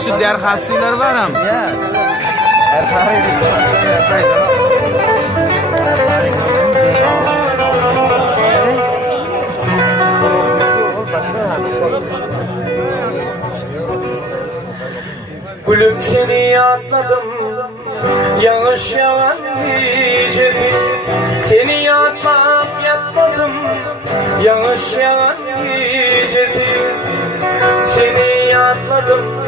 Şu derhastiylar var ham. Ya. Gülüm seni atladım, yağış yağan gecedi. Seni atlam yatmadım, yağış yağan gecedi. Seni atladım,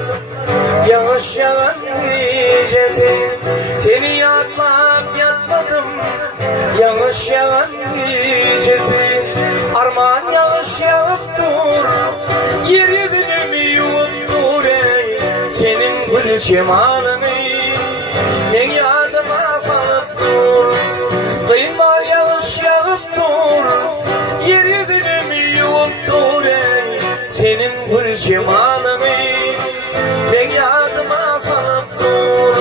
yağış yağan gecedi. Seni atlam yatmadım, yağış yağan gecedi. Armağan yağış yağıp dur, yer yüzünü yuvup dur ey. Senin gül cemalını ne yardıma salıp dur. Kıyın var yağış yağıp dur, yer yüzünü yuvup dur ey. Senin gül cemalını ne yardıma salıp dur.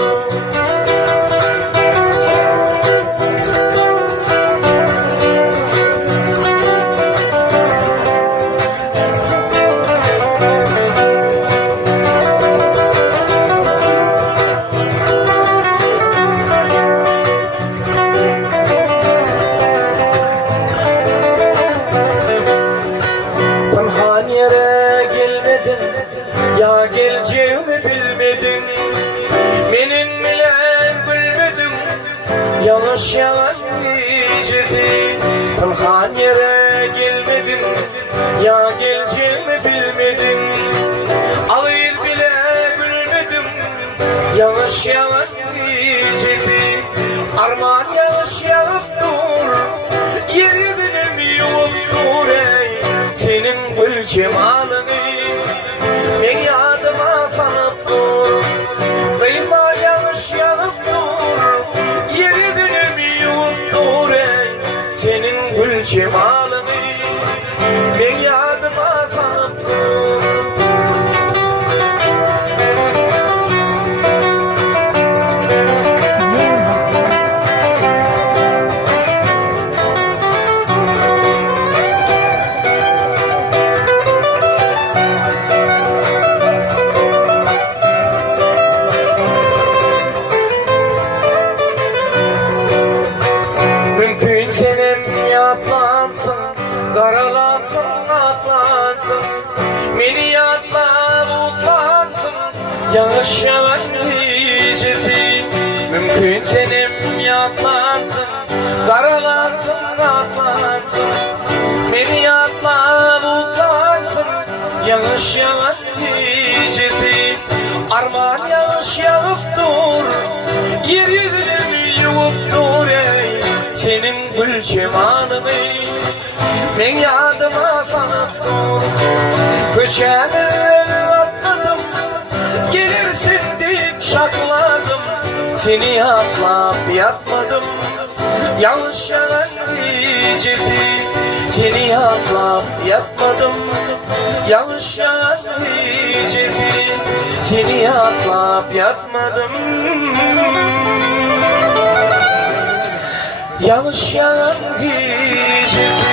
Ya geleceğimi bilmedin, benim bile bilmedin. Yanlış yalan gecesi, pınhan yere gelmedin. Ya geleceğimi bilmedin, alayır bile bilmedim. Yanlış yalan gecesi, armağan yanlış yağıp dur. Yeri benim yuvup dur ey. Senin gül cemalını ben yardıma sanıp dur. Kıyma yanlış yanıp dur. Yeri dönüm yuvup dur ey. Senin gül cemalını ben yardıma sanıp dur. Mümkün senin yatlansın, karalansın, atlansın. Beni yatla mutlansın, yanlış yalan gecesi. Mümkün senin yatlansın, karalansın, atlansın. Beni yatla mutlansın, yanlış yalan gecesi. Armağan yanlış yağıp dur, yeryüzünü yuvup dur ey. Senin gül cemalını ben yardıma sanıp dur. Köçeğimi atladım, gelirsin deyip şakladım. Seni atlayıp yatmadım, yanlış yalan gecesi. Seni atlayıp yatmadım, yanlış yalan gecesi. Seni atlayıp yatmadım, yanlış yalan gecesi.